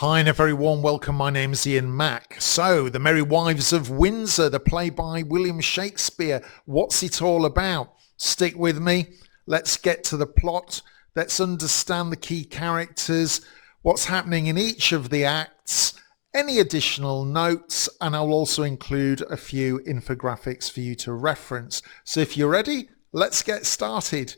Hi and a very warm welcome. My name is Ian Mack. So, the Merry Wives of Windsor, the play by William Shakespeare. What's it all about? Stick with me. Let's get to the plot. Let's understand the key characters, what's happening in each of the acts, any additional notes, and I'll also include a few infographics for you to reference. So if you're ready, let's get started.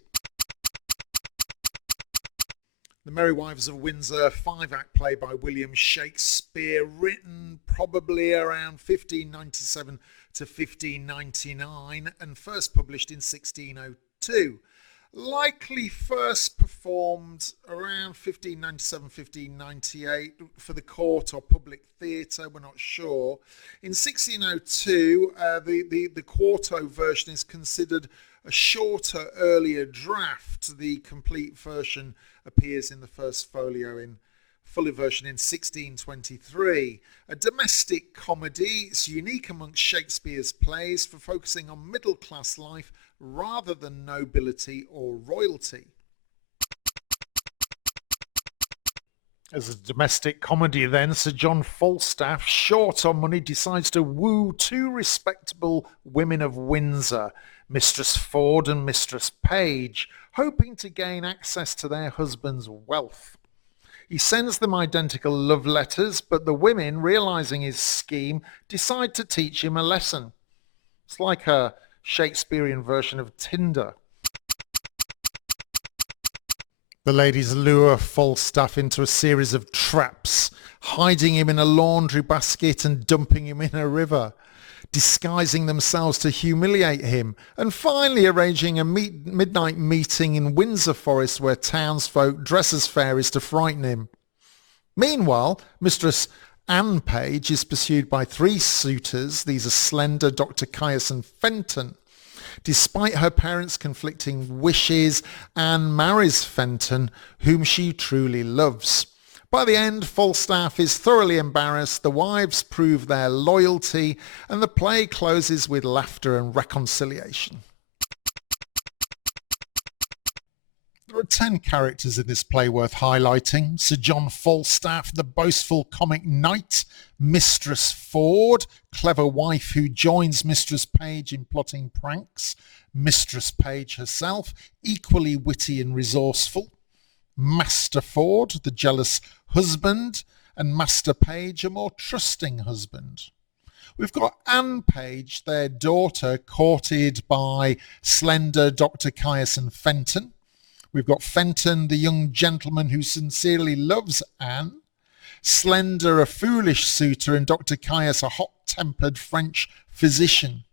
The Merry Wives of Windsor, 5-act play by William Shakespeare, written probably around 1597 to 1599 and first published in 1602. Likely first performed around 1597-1598 for the court or public theatre, we're not sure. In 1602, the quarto version is considered a shorter, earlier draft. The complete version appears in the first folio in fuller version in 1623. A domestic comedy, it's unique amongst Shakespeare's plays for focusing on middle-class life rather than nobility or royalty. As a domestic comedy then, Sir John Falstaff, short on money, decides to woo two respectable women of Windsor, Mistress Ford and Mistress Page, hoping to gain access to their husband's wealth. He sends them identical love letters, but the women, realizing his scheme, decide to teach him a lesson. It's like a Shakespearean version of Tinder. The ladies lure Falstaff into a series of traps, hiding him in a laundry basket and dumping him in a river, disguising themselves to humiliate him, and finally arranging a midnight meeting in Windsor Forest where townsfolk dress as fairies to frighten him. Meanwhile, Mistress Anne Page is pursued by three suitors. These are Slender, Dr. Caius and Fenton. Despite her parents' conflicting wishes, Anne marries Fenton, whom she truly loves. By the end, Falstaff is thoroughly embarrassed, the wives prove their loyalty, and the play closes with laughter and reconciliation. There are 10 characters in this play worth highlighting. Sir John Falstaff, the boastful comic knight; Mistress Ford, clever wife who joins Mistress Page in plotting pranks; Mistress Page herself, equally witty and resourceful; Master Ford, the jealous husband; and Master Page, a more trusting husband. We've got Anne Page, their daughter, courted by Slender, Dr. Caius and Fenton. We've got Fenton, the young gentleman who sincerely loves Anne; Slender, a foolish suitor; and Dr. Caius, a hot-tempered French physician.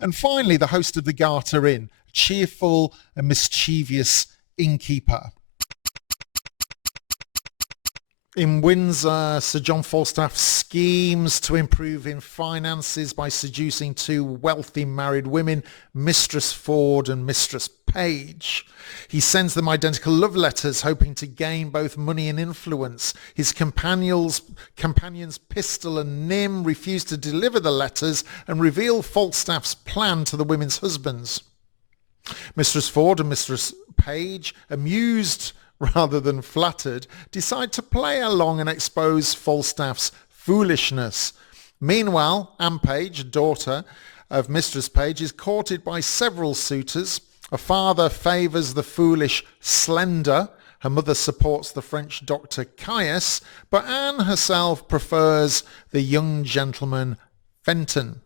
And finally, the host of the Garter Inn, a cheerful and mischievous innkeeper. In Windsor, Sir John Falstaff schemes to improve in finances by seducing two wealthy married women, Mistress Ford and Mistress Page. He sends them identical love letters, hoping to gain both money and influence. His companions Pistol and Nym refuse to deliver the letters and reveal Falstaff's plan to the women's husbands. Mistress Ford and Mistress Page, amused rather than flattered, decide to play along and expose Falstaff's foolishness. Meanwhile, Anne Page, daughter of Mistress Page, is courted by several suitors. Her father favours the foolish Slender. Her mother supports the French Dr. Caius, but Anne herself prefers the young gentleman Fenton.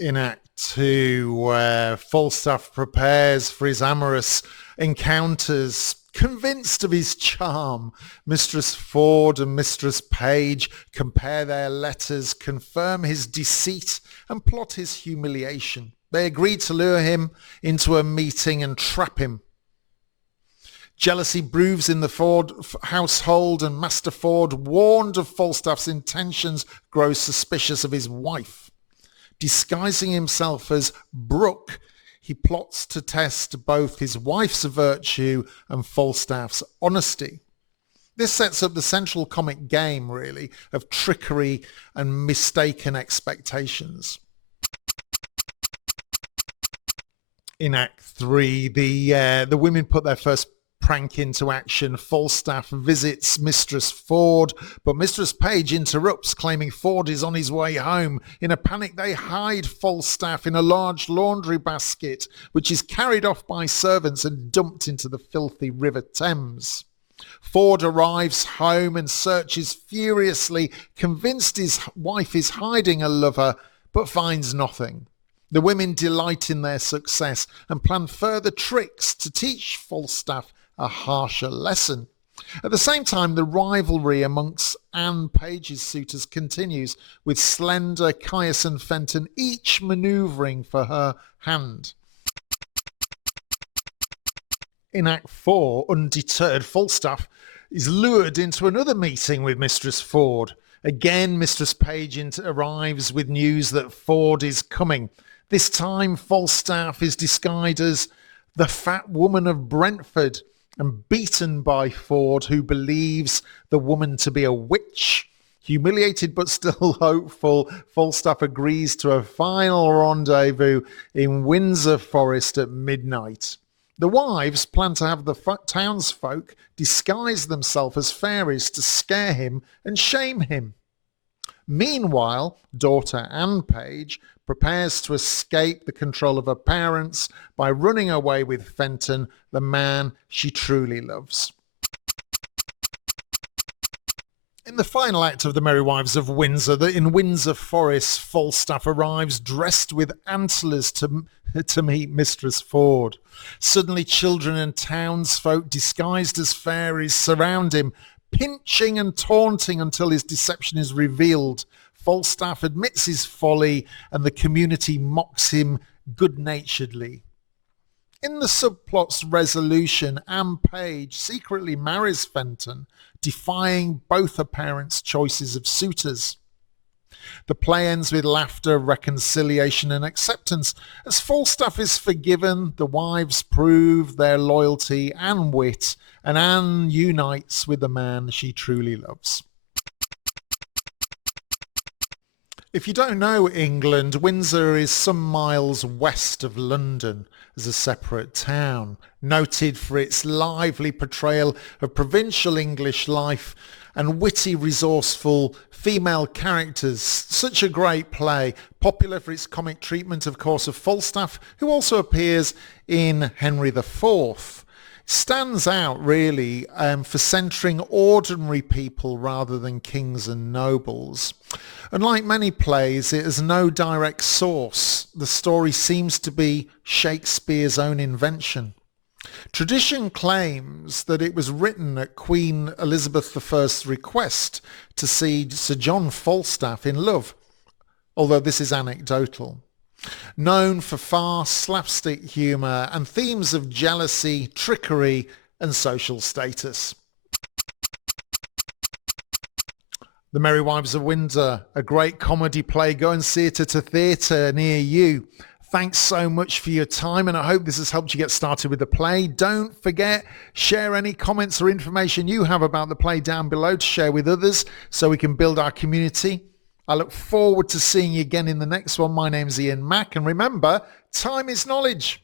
In Act 2, where Falstaff prepares for his amorous encounters, convinced of his charm, Mistress Ford and Mistress Page compare their letters, confirm his deceit, and plot his humiliation. They agree to lure him into a meeting and trap him. Jealousy brews in the Ford household, and Master Ford, warned of Falstaff's intentions, grows suspicious of his wife. Disguising himself as Brooke, he plots to test both his wife's virtue and Falstaff's honesty. This sets up the central comic game, really, of trickery and mistaken expectations. In Act 3, the women put their first prank into action. Falstaff visits Mistress Ford, but Mistress Page interrupts, claiming Ford is on his way home. In a panic, they hide Falstaff in a large laundry basket, which is carried off by servants and dumped into the filthy River Thames. Ford arrives home and searches furiously, convinced his wife is hiding a lover, but finds nothing. The women delight in their success and plan further tricks to teach Falstaff a harsher lesson. At the same time, the rivalry amongst Anne Page's suitors continues, with Slender, Caius and Fenton each manoeuvring for her hand. In Act 4, undeterred, Falstaff is lured into another meeting with Mistress Ford. Again, Mistress Page arrives with news that Ford is coming. This time, Falstaff is disguised as the fat woman of Brentford and beaten by Ford, who believes the woman to be a witch. Humiliated but still hopeful, Falstaff agrees to a final rendezvous in Windsor Forest at midnight. The wives plan to have the townsfolk disguise themselves as fairies to scare him and shame him. Meanwhile, daughter Anne Page prepares to escape the control of her parents by running away with Fenton, the man she truly loves. In the final act of the Merry Wives of Windsor, in Windsor Forest, Falstaff arrives dressed with antlers to meet Mistress Ford. Suddenly, children and townsfolk disguised as fairies surround him, pinching and taunting until his deception is revealed. Falstaff admits his folly and the community mocks him good-naturedly. In the subplot's resolution, Anne Page secretly marries Fenton, defying both her parents' choices of suitors. The play ends with laughter, reconciliation and acceptance. As Falstaff is forgiven, the wives prove their loyalty and wit, and Anne unites with the man she truly loves. If you don't know England, Windsor is some miles west of London as a separate town, noted for its lively portrayal of provincial English life and witty, resourceful female characters. Such a great play, popular for its comic treatment, of course, of Falstaff, who also appears in Henry IV. Stands out really for centering ordinary people rather than kings and nobles. Unlike many plays, it has no direct source. The story seems to be Shakespeare's own invention. Tradition claims that it was written at Queen Elizabeth I's request to see Sir John Falstaff in love, although this is anecdotal. Known for farce, slapstick humour and themes of jealousy, trickery and social status. The Merry Wives of Windsor, a great comedy play. Go and see it at a theatre near you. Thanks so much for your time, and I hope this has helped you get started with the play. Don't forget, share any comments or information you have about the play down below to share with others so we can build our community. I look forward to seeing you again in the next one. My name's Ian Mack, and remember, time is knowledge.